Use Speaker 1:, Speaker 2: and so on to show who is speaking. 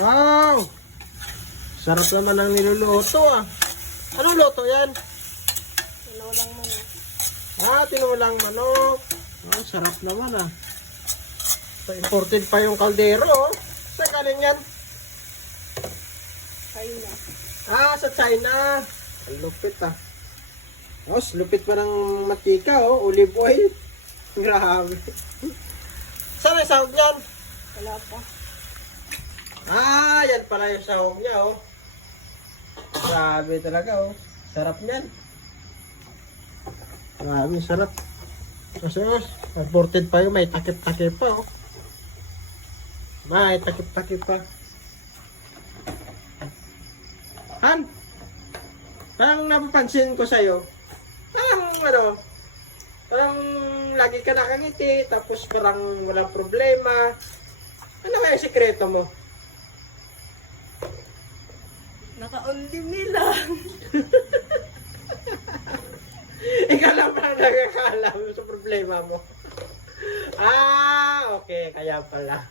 Speaker 1: Wow! Sarap naman ang niluluto ah. Anong luto yan?
Speaker 2: Tinulang na.
Speaker 1: Ah, tinulang manok. Ah, sarap naman ah. So, imported pa yung kaldero oh. Saan galing yan?
Speaker 2: China.
Speaker 1: Ah, sa China. Ang lupit ah. Oh, lupit pa ng matika oh. Olive oil. Grabe. Saan ang sahog niyan?
Speaker 2: Wala pa.
Speaker 1: Pala yung sahog niya oh. Grabe talaga oh. Sarap niyan. Grabe, sarap. Kasi oh, imported pa yung may takip-takip pa oh. May takip-takip pa. Han, parang napapansin ko sa'yo. Parang ano, parang lagi ka nakangiti, tapos parang walang problema. Ano kaya sikreto mo?
Speaker 2: Naka-only me lang.
Speaker 1: Ikaw lang parang nagkakalam sa problema mo. ah, okay, kaya pala.